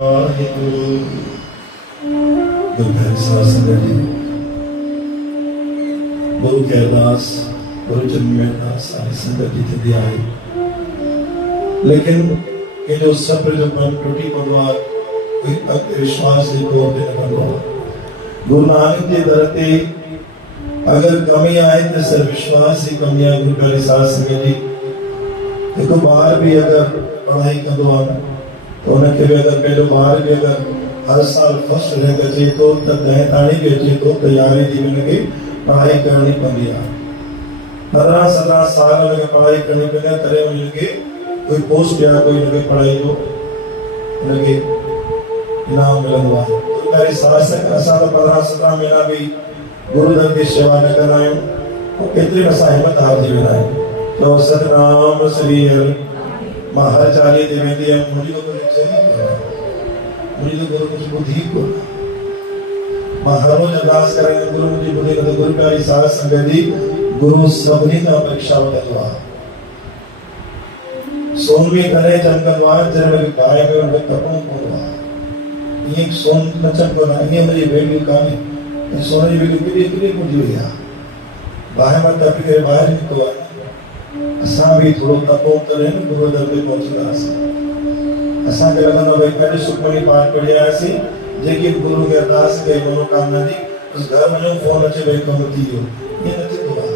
ਵਾਹਿਗੁਰੂ ਗੁਰੂ ਸੰਗਤ ਜੀ ਗੁਰੂ ਕੇ ਅਰਦਾਸ ਗੁਰੂ ਚਰਨਾਂ ਅਰਦਾਸ ਸਾਰੀ ਸੰਗਤ ਜੀ ਤੇ ਆਈ लेकिन ये जो सब्र जो मन टूटी पड़वा कोई विश्वास की कोर पे पड़वा गुरु नानक के दर पे अगर कमी आए तो सर विश्वास की कमियां गुरु का साथ संगत जी एक बार भी अगर पढ़ाई करवा तो उनके भी अगर पहले बार भी अगर हर साल फर्स्ट रह गए तो तब ताणी भी अचे तो तैयारी थी उनके पढ़ाई करनी पवंदी आहे 15-17 साल उनके पढ़ाई करनी पवंदी आहे तॾहिं उनके कोई पोस्ट या कोई उनके पढ़ाई जो उनके इनाम मिलंदो आहे तो तारी साथ संग असां तो 15-17 महीना भी गुरुदन की सेवा न कंदा आहियूं और केतिरी असां हिमत हार थी वेंदा आहियूं तो सतनाम श्री हरि मां हर चालीहे ते वेंदी हुयमि मुंहिंजी तो कुझु चई मुंहिंजी तो गुरु कुझु ॿुधी कोन मां हर रोज़ अरदास करे गुरु मुंहिंजी ॿुधी न त गुरु प्यारी साध संगत जी गुरु सभिनी खां परीक्षा वठंदो आहे सोन में करे चमकंदो आहे जॾहिं वरी गाय में उनखे कपणो पवंदो आहे ईअं सोन न चमकंदो आहे ईअं हुनजी वैल्यू कान्हे सोन जी वैल्यू केॾी केॾी पहुची वई आहे ॿाहिरि मां टपी करे ॿाहिरि निकितो आहे असां बि थोरो तपो तॾहिं न गुरू दर ते पहुचंदासीं असांखे लॻंदो भई कॾहिं सुखमनी पाठ पढ़ी आयासीं जेकी गुरू खे अरदास कई मनोकामना जी बसि घर वञूं फोन अचे भई कमु थी वियो ईअं न थींदो आहे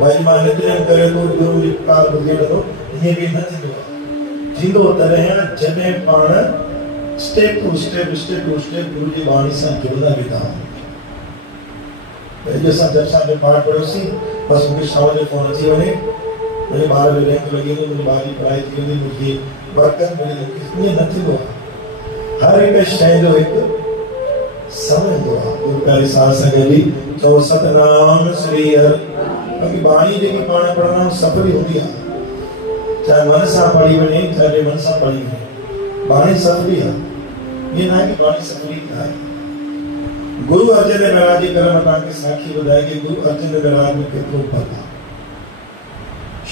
भाई मां नितनेम करे तो गुरु जी कार ॿुधी वठंदो ईअं बि न थींदो तॾहिं जॾहिं पाण स्टेप टू स्टेप गुरु जी बाणी सां जुड़ंदा वेंदा आहियूं असां जब जो पाठ पढ़ियोसीं बसि मूंखे शाम जो फोन अची वञे मुंहिंजे ॿार जो रैंक लॻी वेंदो मुंहिंजे ॿार जी पढ़ाई थी वेंदी मुंहिंजी बरकत मिलंदी ईअं न थींदो आहे हर हिकु शइ जो हिकु समय हूंदो आहे गुरु प्यारी साध संगत जी चओ सतनाम श्री हरि बाक़ी बाणी जेकी पाण पढ़ंदा सफली हूंदी आहे चाहे मन सां पढ़ी वञे चाहे मन सां पढ़ी वञे बाणी सफली आहे ईअं न आहे कि बाणी सफली न आहे गुरु अर्जन देव महाराज जी करे मां तव्हांखे साखी ॿुधाए कि गुरु अर्जन देव महाराज में केतिरो फर्क़ु आहे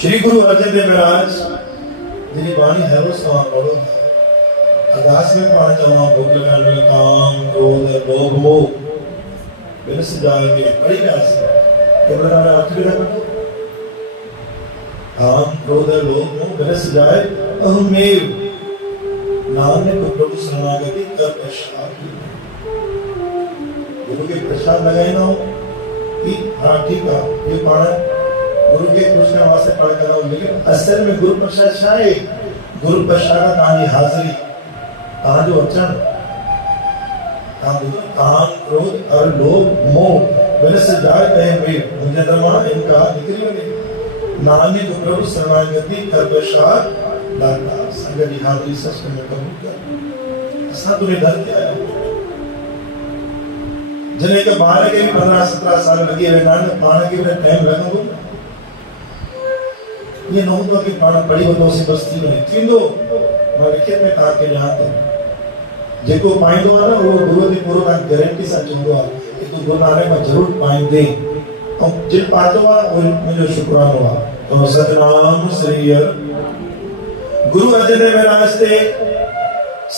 श्री गुरु अर्जन देव महाराज जिनकी बाणी हर रोज़ तव्हां पढ़ो अरदास में पाण चवां भोग लॻाइण में काम क्रोध लोभ मोह बिनस जाए में पढ़ी वियासीं केवल हमें अर्थ भी रखो काम क्रोध लोभ मोह बिनस जाए अहमेव नानक प्रभु शरणागति कर प्रसाद गुरु के प्रसाद लगाइना हो कि हाँ ठीक है ये पाण गुरु के खुश करने वास्ते पाण करना हो लेकिन असल में गुरु प्रसाद छा है गुरु प्रसाद तव्हांजी हाज़िरी तव्हांजो अचण काम क्रोध और लोभ मोह बिनस जाए कहे में मुझे दमा इनका निकल गए नानक प्रभु शरणागति कर प्रसाद दाता संगत जी हाज़िरी सच में कबूल कर असां तुम्हें दर के आया जने के बार के 15-17 साल लगी वेंदा आहिनि पाण खे बि टाइम लॻंदो ये न हूंदो कि पाण पढ़ी वठोसीं बसि थी वञे थींदो मां लिखियत में तव्हांखे ॾियां थो जेको पाईंदो आहे न उहो गुरू जी पूरो तव्हां गारंटी सां चवंदो आहे कि तूं गुरु नानक में ज़रूरु पाईंदे ऐं जिन पातो आहे उहो मुंहिंजो शुक्रानो आहे तो सतनाम श्री हरि गुरु अर्जन देव महाराज ते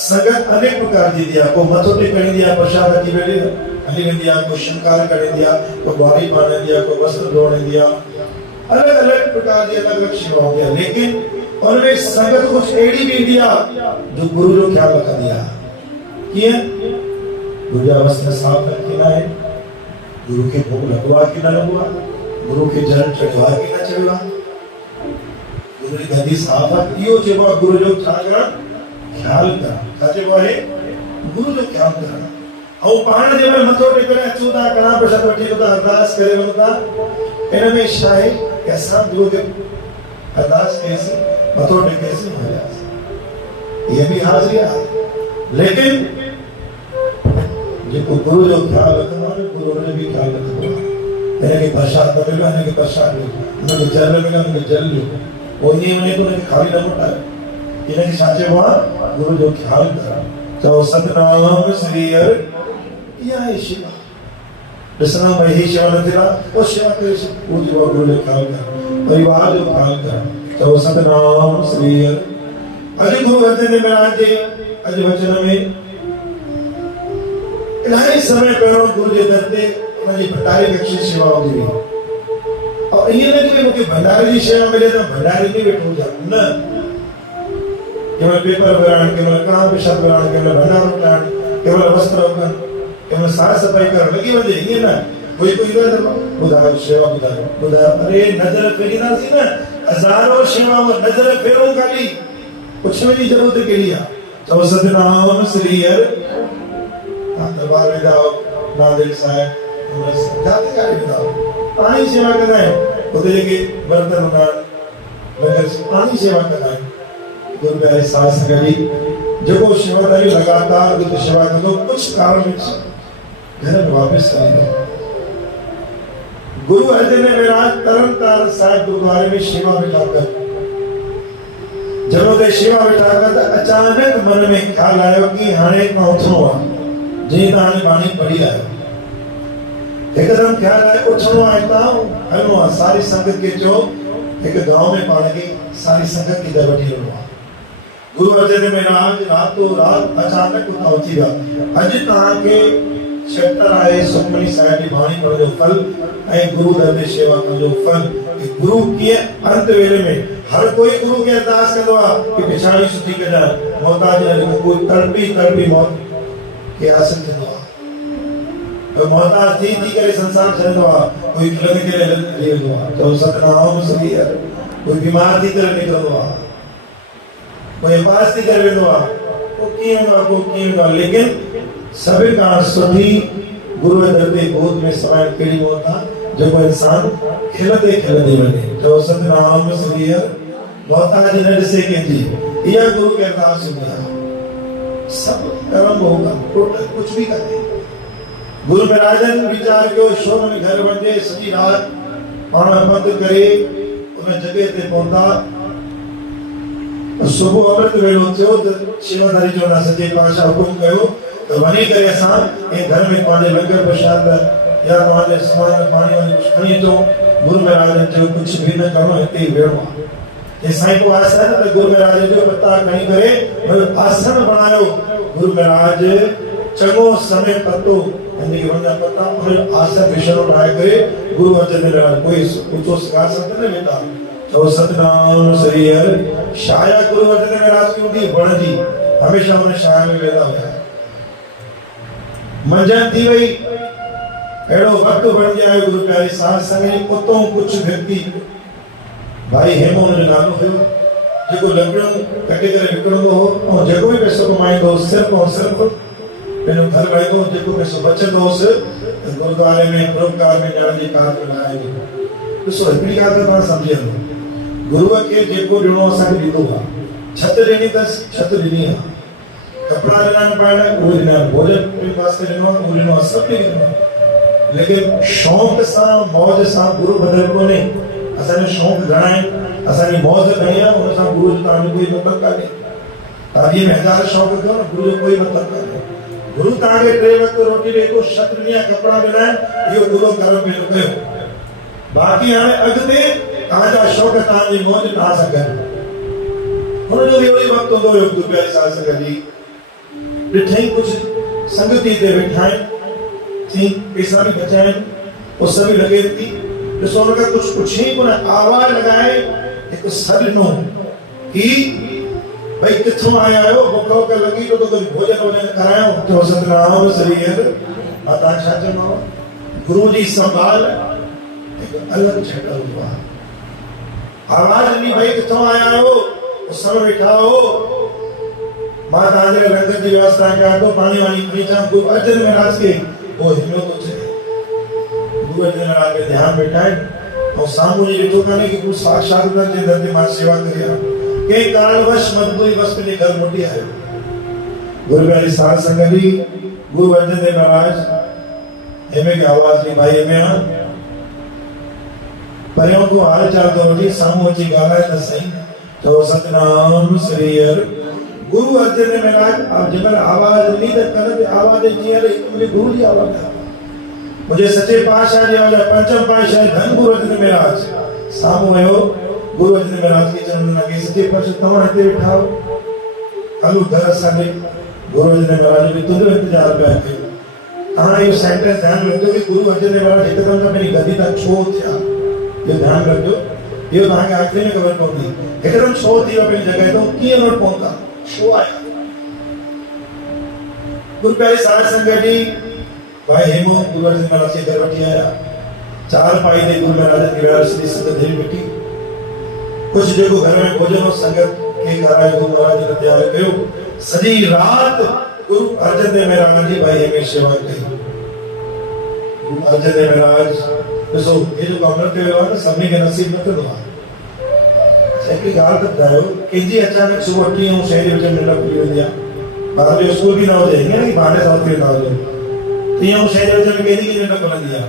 संगत अनेक प्रकार जी दी आहे को मथो टेकण ईंदी आहे प्रसाद अची वेठे हली वेंदी आहे कोई शंकार करींदी आहे कोई ॿुआरी पाईंदी आहे कोई वस्त्र धोइण ईंदी आहे अलग अलग प्रकार की अलग अलग सेवा होती है लेकिन उनमें संगत कुछ एड़ी भी ईंदी आहे जो गुरु जो ख्याल रखंदी आहे कीअं गुरु जा वस्त्र साफ़ रखंदा आहिनि गुरु खे भोग लॻो आहे कि न लॻो आहे गुरु खे जल चढ़ियो आहे कि न चढ़ियो आहे गुरु जी गद्दी साफ़ आहे इहो चइबो आहे गुरु जो छा करणु ख्याल करणु छा चइबो आहे गुरु जो ख्याल करणु ऐं पाण जे महिल मथो टेकण अचूं था कणा प्रसाद वठी था अरदास करे वञूं था इन में छा आहे कि असां गुरु खे अरदास कईसीं मथो टेकेसीं हलियासीं इहा बि हाज़िरी आहे लेकिन जेको गुरु जो ख्याल रखंदो आहे गुरु हुनजो बि ख्याल रखंदो आहे हिनखे प्रसाद न मिलियो हिनखे प्रसाद ॾियो हुनखे जल मिलियो हुनखे जल ॾियो पोइ ईअं वञे थो हुनखे खाली न मोटायो हिनखे छा चइबो आहे गुरु जो ख्याल करणु चओ सतनाम श्री हरि इहा आहे शेवा ॾिसणा भई ही शेवा न थिए उहो शेवा करे उहो चइबो आहे गुरु जो ख्याल करणु परिवार जो ख्याल करणु चओ सतनाम श्री हरि अॼु गुरु अर्जन देव महाराज जे अज वचन में इलाही समय पहिरों गुरु जे दर ते उनजी भंडारी बख़्शी शेवा हूंदी हुई और ईअं न कि मूंखे भंडारे जी शेवा मिले त भंडारे में वेठो हुजां न केवल पेपर भराइण केवल कणां प्रसाद भराइण केवल भंडारो ठाहिण केवल वस्त्र उगन केवल साफ़ सफाई करण लॻी वञे ईअं न कोई ॿुधायो शेवा ॿुधायो अरे नज़र फेरींदासीं न हज़ारों शेवा में नज़र फेरूं खाली पुछण जी ज़रूरत कहिड़ी आहे चओ सतनाम श्री हर दरबार में जाओ नादिल साहिब जाते काॾे वेंदा पाणी सेवा कंदा आहिनि हुते जेके बर्तन हूंदा आहिनि लंगर पाणी सेवा कंदा आहिनि गुरु प्यारे साध संगत जी जेको शेवादारी लगातार गुरु सेवा कंदो कुछ काल में घर में वापस करींदो गुरु अर्जन में विराज तरन तारण साहिब गुरुद्वारे में शेवा वेठा कर जब ते शेवा वेठा कर अचानक मन में ख्याल आयो कि हाणे मां उथणो आहे जी ताणी बाणी पढ़ी आयो एकदम ख्याल आयो उठणो आहे त हलणो आहे सारी संगत के चो एक गांव में पाण के सारी संगत की दर वठी हलणो आहे गुरु अर्जन में राज रातों रात अचानक उतां उथी विया अॼु तव्हांखे शक्तर आहे सुखमनी साहिब जी बाणी पढ़ण जो फल ऐं गुरु दर ते शेवा करण जो फल गुरु कीअं अंत वेले में हर कोई गुरु खे अरदास कंदो आहे कि पिछाड़ी सुठी कजां मोहताज न कोई तड़पी मौत के हासिल थींदो आहे मोहताज थी करे संसार छॾंदो आहे कोई लॻे करे हली वेंदो आहे चओ सतनाम श्री हर कोई बीमार थी करे निकिरंदो आहे कोई पास थी करे वेंदो आहे को कीअं वेंदो आहे लेकिन सभी का सुधी गुरु दर ते गोद में सवार कहिड़ी मौत आहे जेको इंसान खिलंदे वञे चओ सतनाम श्री हर मोहताज न ॾिसे कंहिंजी इहा गुरु खे अरदास हूंदी आहे सब कर्म होगा टोटल कुछ भी करे गुरु महाराजन विचार कयो शोर में घर वञे सॼी रात पाण बंदि करे उन जगह ते पहुता सुबुह अमृत वेलो थियो त शेवादारी जो ना सॼे पातशाह हुकुम कयो त वञी करे असां ऐं घर में पंहिंजे लंगर प्रसाद या पंहिंजे समान पाणी वाणी कुझु खणी अचो गुरु महाराजन चयो कुझु बि न करिणो हिते ई वेहणो आहे ये साईं को आसन त गुरु महाराज जो पता खणी करे आसन बनायो गुरु महाराज चङो समय पतो हिनखे वञा पता उन आसन विषणो ठाहे करे गुरु अर्जन महाराज कोई ऊंचो सिंहासन ते न वेठा चओ सतनाम श्री हर छाया गुरु अर्जन महाराज की हूंदी वण जी हमेशा उन छाया में वेंदा हुया मंझंदि थी वई अहिड़ो वक़्तु बणिजी आयो गुरु प्यारे साध संगत उतो कुझु व्यक्ति भाई हेमो हुनजो नालो हुयो जेको लकड़ियूं कटे करे विकिणंदो हो ऐं जेको बि पैसो कमाईंदो हो सिर्फ़ु ऐं सिर्फ़ु पंहिंजो घर हलाईंदो हो जेको पैसो बचंदो होसि त गुरुद्वारे में परोपकार में ॼाण जी कार में लॻाईंदो ॾिसो हिकिड़ी ॻाल्हि त तव्हां सम्झी हलो गुरुअ खे जेको ॾियणो असांखे ॾींदो आहे छत ॾिनी अथसि छत ॾिनी आहे कपिड़ा ॾिना आहिनि पाइण उहे ॾिना आहिनि भोजन वास्ते ॾिनो आहे उहो ॾिनो आहे सभु ॾिनो आहे लेकिन शौक़ सां मौज सां गुरु बदल कोन्हे असांजो शौक़ घणा आहिनि असांजी मौज घणी आहे उन सां गुरु जो तव्हांजो कोई मतिलबु कान्हे तव्हांजी में हज़ार शौक़ कयो न गुरु जो कोई मतिलबु कान्हे गुरु तव्हांखे 3 वक़्तु रोटी ॾे थो छत ॾिनी आहे कपिड़ा ॾिना आहिनि इहो गुरु कर्म पंहिंजो कयो बाक़ी हाणे अॻिते तव्हांजा शौक़ तव्हांजी मौज तव्हां सां गॾु हुनजो बि अहिड़ो ई वक़्तु हूंदो हुयो गुरु प्यारे साध संगत जी ॾिठई कुझु संगती ते वेठा आहिनि थी पैसा बि बचा आहिनि उस बि लॻे थी ॾिसो हुनखे कुझु पुछी कोन आवाज़ लॻाए हिकु सॾु ॾिनो कि भई किथां आया आहियो बुख वुख लॻी तो कुझु भोजन वोजन करायो चओ सतनाम श्री हर तव्हां छा चवंदव गुरु जी संभाल हिकु अलॻि छॾ हूंदो आहे आवाज़ ॾिनी भई किथां आया आहियो उस में वेठा हो मां तव्हांजे लंगर जी व्यवस्था कयां थो पाणी वाणी खणी अचां गुरु अर्जन महाराज खे उहो हिमो थो थिए गुरु अर्जन महाराज खे ध्यानु वेठा आहिनि ऐं साम्हूं जी ॾिठो कान्हे कि कुझु साक्षात उन्हनि जे दर ते मां सेवा करी आहे कंहिं कारणवश मजबूरी बस पंहिंजे घर मोटी आयो गुरु प्यारी साध संगत जी गुरु अर्जन देव महाराज एमे की आवाज़ ॾिनी भाई एमे परियों को हाल चाल तो वठी साम्हूं अची ॻाल्हाए त सही चओ सतनाम श्री हर गुरु अर्जन देव महाराज आप जब आवाज़ ॾिनी त कन ते आवाज़ अची अरे मुंहिंजे गुरु जी आवाज़ आहे मुझे सच्चे पातशाह जी आवाज़ पंचम पातशाह धन गुरु अर्जन देव महाराज साम्हूं आयो गुरु अर्जन देव महाराज खे चवण लॻे सच्चे पातशाह तव्हां हिते वेठा हो हलो घर असांजे गुरु अर्जन देव महाराज भी तुंहिंजो इंतजार पिया कयूं। तव्हां इहो सेंटेंस ध्यानु रखिजो कि गुरु अर्जन देव महाराज हिकदमि सां पंहिंजी गद्दी तां छो थिया, इहो ध्यानु रखिजो। इहो तव्हांखे आख़िरी में ख़बर पवंदी हिकदमि छो थी वियो पंहिंजी जॻह तां, कीअं नोट पहुता, छो आया। गुरु प्यारे साध संगत जी भाई हेमो गुरु अर्जन देव महाराज खे घर वठी आया। चार पाई ते गुरु महाराज की व्यवस्था संगत देवी बेठी। कुछ जेको घर में भोजन और संगत के कराए गुरु महाराज ने तैयार कयो। सॼी रात गुरु अर्जन देव महाराज जी भाई हेमे सेवा कई। गुरु अर्जन देव महाराज ॾिसो ये जो अमृत कयो आहे न सभिनी खे नसीब न थींदो आहे। हिकिड़ी ॻाल्हि त ॿुधायो, कंहिंजी अचानक सुबुह 3 ऐं 6 जे विच में निंड खुली वेंदी आहे। ॿार जो स्कूल बि न हुजे, हीअं न कि भांडे साफ़ थी वेंदा हुजो, 3 ऐं 6 जे विच में कंहिंजी निंड खुलंदी आहे।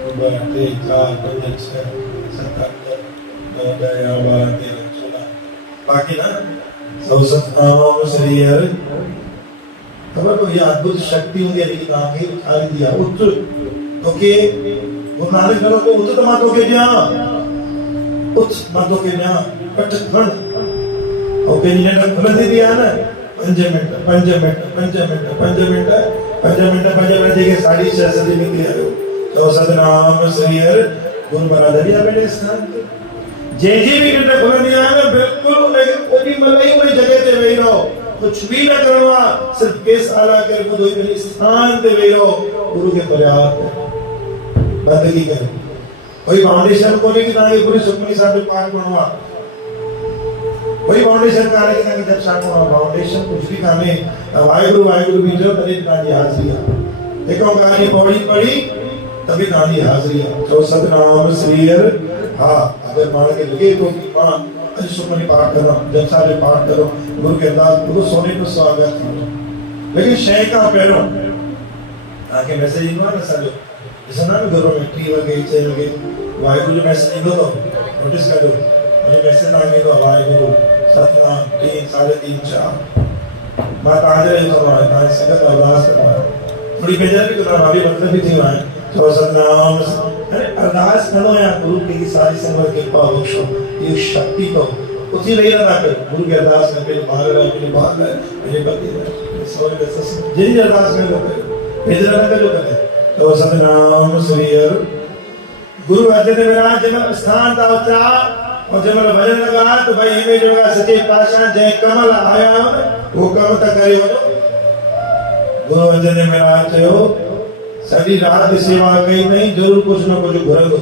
2 3 4 5 6 7 8 9 10 11 12 13 14 बाकी ना सब सतनाम श्री हरि। खबर को ये अद्भुत शक्ति होंगी है कि आंखें उठा दिया उठ ओके गुरु नानक करो तो उठ तो मत ओके जा उठ मत ओके जा कट खण ओके ने खुल दे दिया ना 5 minute 5 minute 5 minute 5 minute 5 minute 5 minute के 6:30 सदी निकल आयो तो सतनाम श्री हरि। गुरु महाराज जी अपने स्थान जे भी निंड खुलंदी आहे न बिल्कुल ओडी मलाई कोई जगह ते वेही रहो, कुछ भी न करो, सिर्फ केस आला कर ॿुधो हिकड़ी स्थान ते वेही रहो, गुरु के प्रयास बंदगी करो। कोई फाउंडेशन कोन्हे कि तव्हांखे पूरी सुखमनी साहिब जो पाठ करणो आहे, कोई फाउंडेशन कान्हे कि तव्हांखे जप साहिब करणो आहे, फाउंडेशन कुछ भी कान्हे। वाहिगुरु वाहिगुरु बि चओ तॾहिं तव्हांजी हाज़िरी आहे, हिक ओंकार जी पौड़ी पढ़ी तभी तव्हांजी हाज़िरी आहे। चओ सतनाम श्री हरि। हाँ अगर मान के लगे तो कि मां अज सुखमनी पाठ करो, जप साहिब जो पाठ करो, गुरु के अरदास गुरु सोने को स्वागत करो, लेकिन शय का पहिरों तव्हांखे मैसेज ईंदो आहे न सॼो ॾिसंदा न घर में 3 वगे 6 वगे वाहिगुरु जो मैसेज ईंदो अथव, नोटिस कजो मुंहिंजो मैसेज तव्हांखे ईंदो आहे वाहिगुरु सतनाम 3 3:30 4 मां तव्हांजे लाइ चवंदो आहियां, तव्हांजी संगत अरदास कंदो आहियां, थोड़ी बेज़ारी बि कंदो आहियां, मतलब बि थींदो आहे। चओ सतनाम अरदास कंदो आहियां गुरु की सारी संगत कृपा बख्शो, ये शक्ति तो उसी रही ना कर गुरु की अरदास में मेरे बाहर है मेरे बाहर है मेरे पति है सोने के सस जिन अरदास में करते भेजना ना कर जो करते। तो सतनाम श्री हरि। गुरु अर्जन देव महाराज जब स्थान था उतरा और जब भजन लगा तो भाई हेमे जो सच्चे पातशाह जय कमल आया वो कम तक करे हो। गुरु अर्जन देव महाराज चयो सारी रात सेवा कई नहीं, जरूर कुछ न कुछ घुरंदो,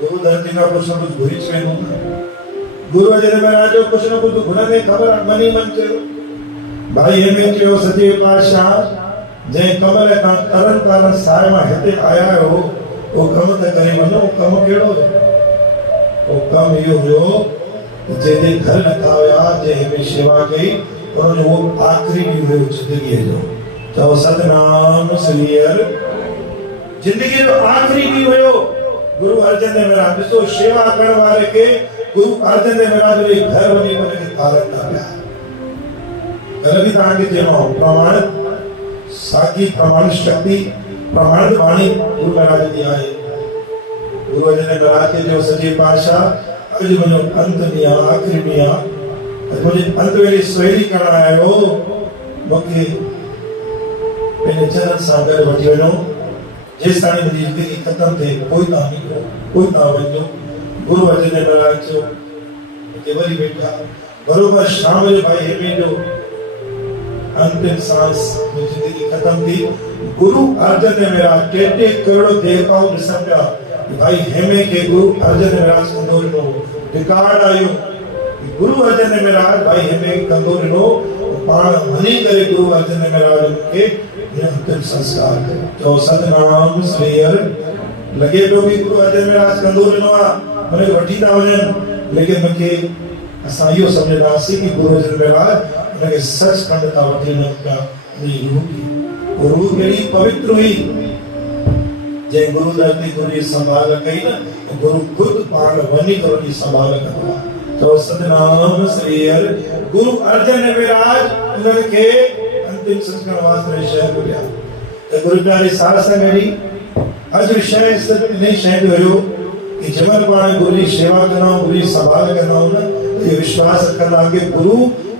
गुरु धरती ना कुछ न कुछ घुरी वेंदो। गुरु अर्जन देव महाराज जो कुछ न कुछ घुरंदे ख़बर मनी मन चयो भाई हेमे चयो सच्चे पातशाह जय कमल का तरन तारण सारे मां हिते आया हो वो कम त करे वञो। वो कम कहिड़ो हो? वो कम इहो हुयो जंहिंजे घर नथा हुया जंहिं में सेवा कई उन्होंने वो आखिरी ॾींहुं हुयो ज़िंदगीअ जो। तो सतनाम श्री हरि। जिंदगी जो आखिरी ॾींहुं हुयो गुरु अर्जन देव महाराज। ॾिसो सेवा करण वारे के गुरु अर्जन देव महाराज जे घर वञी करे तारन था पिया। घर बि तव्हांखे चवणो प्रमाणित साखी प्रमाणित शक्ति प्रमाणित वाणी गुरु महाराज जी आहे। गुरु अर्जन देव महाराज के जो सच्चे पातशाह अॼु मुंहिंजो अंत ॾींहुं आहे, आखिरी ॾींहुं आहे, मुंहिंजे अंत वेले सवेरी करण आयो मूंखे पंहिंजे चरण सां गॾु वठी वञो जेसि ताईं मुंहिंजी ज़िंदगी ख़तमु थिए कोई तव्हां निकिरो कोई तव्हां वञो। गुरु अर्जन देव महाराज चयो हिते वरी वेठा बरोबर शाम जो भाई हेमे जो अंतिम सांस मुंहिंजी ज़िंदगी ख़तमु थी। गुरु अर्जन देव महाराज 3 करोड़ देवताऊं ॾिसनि पिया भाई हेमे के गुरु अर्जन देव महाराज कंदो ॾिनो। रिकॉर्ड आयो गुरु अर्जन देव महाराज भाई हेमे कंदो ॾिनो, पाण वञी करे गुरु अर्जन देव महाराज खे अंतिम संस्कार कयो। तो सतनाम श्री हरि। लगे पियो भी गुरु अर्जन देव महाराज कंदो ॾिनो आहे हुनखे वठी था वञनि, लेकिन मूंखे असां इहो सम्झंदासीं कि गुरु अर्जन देव महाराज हुनखे सचखंड था वठी वञनि पिया। उनजी रूह कहिड़ी पवित्र हुई जंहिं गुरु धरती गुरु जी संभाल कई न गुरु खुद पाण वञी करे उनजी संभाल कंदो आहे। तो सतनाम श्री हरि। गुरु अर्जन देव महाराज उनखे अंतिम संस्कार वास्ते शहर घुरिया। त गुरु प्यारे साध संगत जी अॼु विषय सिर्फ़ इन शइ जो हुयो कि जंहिंमहिल पाण गुरु जी शेवा कंदा गुरु जी संभाल कंदा न ये विश्वास रखंदा कि गुरु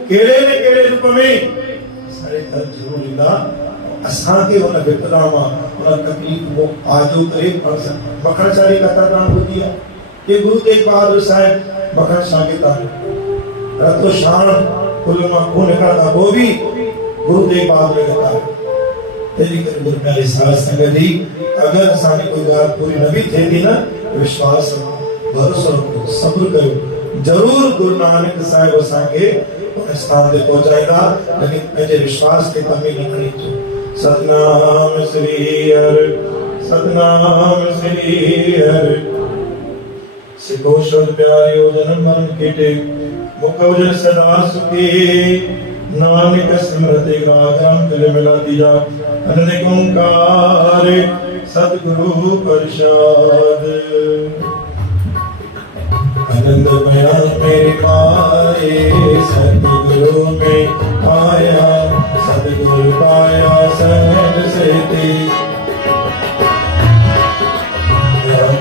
केड़े ने केड़े रूप में सारे घर जरूर ईंदा असां के उन विपदा मां उन तकलीफ को आजो करे मखण शाह जी कथा तव्हां ॿुधी आहे कि गुरु तेग बहादुर साहिब मखण शागिर्द आहे रतो शान कुल मां खून निकरण खां पोइ बि गुरु तेग बहादुर जी कथा तेरी करे गुरु प्यारे साध संगत जी अगर असांजी कोई ॻाल्हि पूरी न बि थिए थी न विश्वास भरोसो रखो सब्र कयो जरूर गुरु नानक साहिब असांखे उन स्थान ते पहुचाईंदा लेकिन पंहिंजे विश्वास खे कमी न खणी अचो सतनाम श्री हरि सतनाम श्री हरि सिखो शब्द प्यारियो जन्म मरण केटे मुख उजर सदा सुखी नानक स्मृति रागम कल मिला दिया अनंत ओंकार सतगुरु प्रसाद आनंद बयान मेरी माए सतगुरु में आया सतगुरु पाया सहज सेती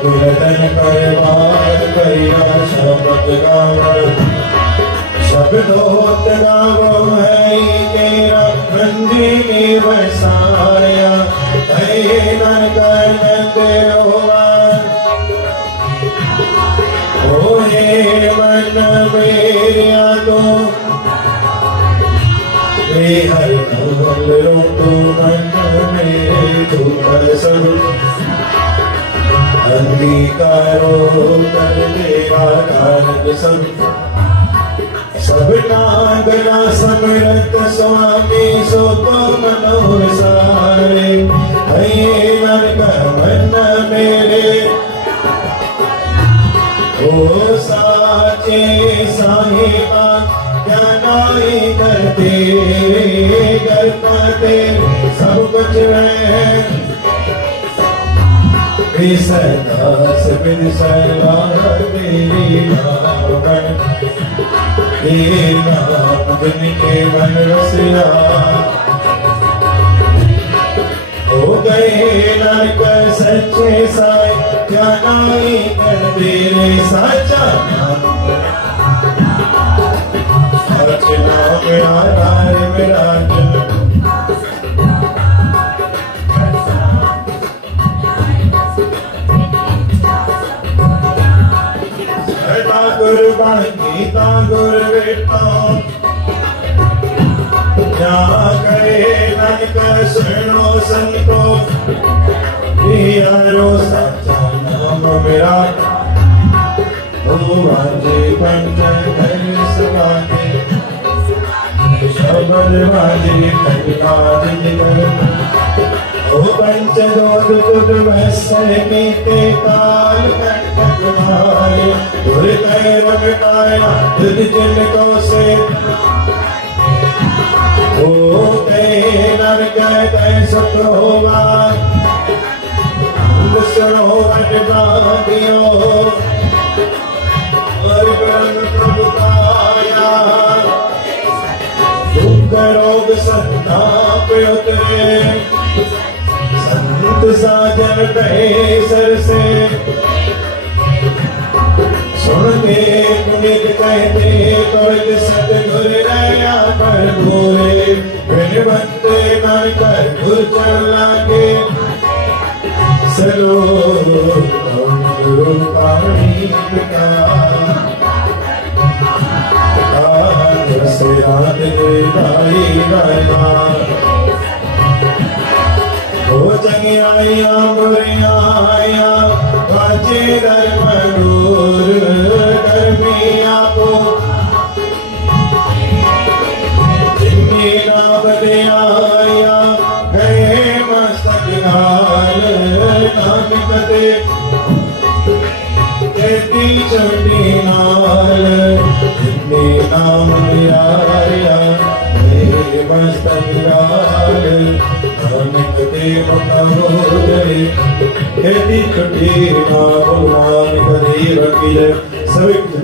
गुरतन परिवार करिया शब्द गावन शब्दोत गावो है तेरा मंदिर बसाया है नरकन देवा ओहे मन मेरिया तो हर कमल रो तो मन मेरे तो सब अंगीकारो कर देवा कारक सब नागरा समरत स्वामी सो तो मनोहर सारे हे मन मन मेरे ओ साचे साहिबा क्या नाई करते कर पाते सब कुछ है सरदास बिन सलाह तेरी नाम तेरे नाम बिन के मन रसिया हो गए नानक सच्चे साई क्या नाई कर तेरे साचा सच नाम आधार मेरा गुरबाण गीता गुर बेटा क्या करे नानक सुनो संतो यारो सच्चा नाम मेरा ओ वाजे पंच घर सवाने शब्द वाजे कविता जिंदगी ओ पंच दोद तुद वैसे कीते काल कंटक मारे दुर पैर मिटाया दुद जिनको से ओ कहे नर कहते सुख होगा सुनो अटकादियो और ब्रह्म प्रभुताया दुख रोग संताप उतरे संत साजन कहे सर से सुन के पुनित कहते कोई सतगुर रया पर भोले बिन बनते मन कर गुर चल लागे सलो गुरु पानी पिता से रात दाई राया हो जंग आया बुरिया आया बाजे धर्म दूर कर्मिया को जिन्नी नाम दे आया गए मस्तक घाल नानक दे कहती चढ़ी नाल जिन्नी नाम दे आया गए मस्तक घाल नानक दे मत हो गए कहती छुट्टी ना भगवान करी रखी है सभी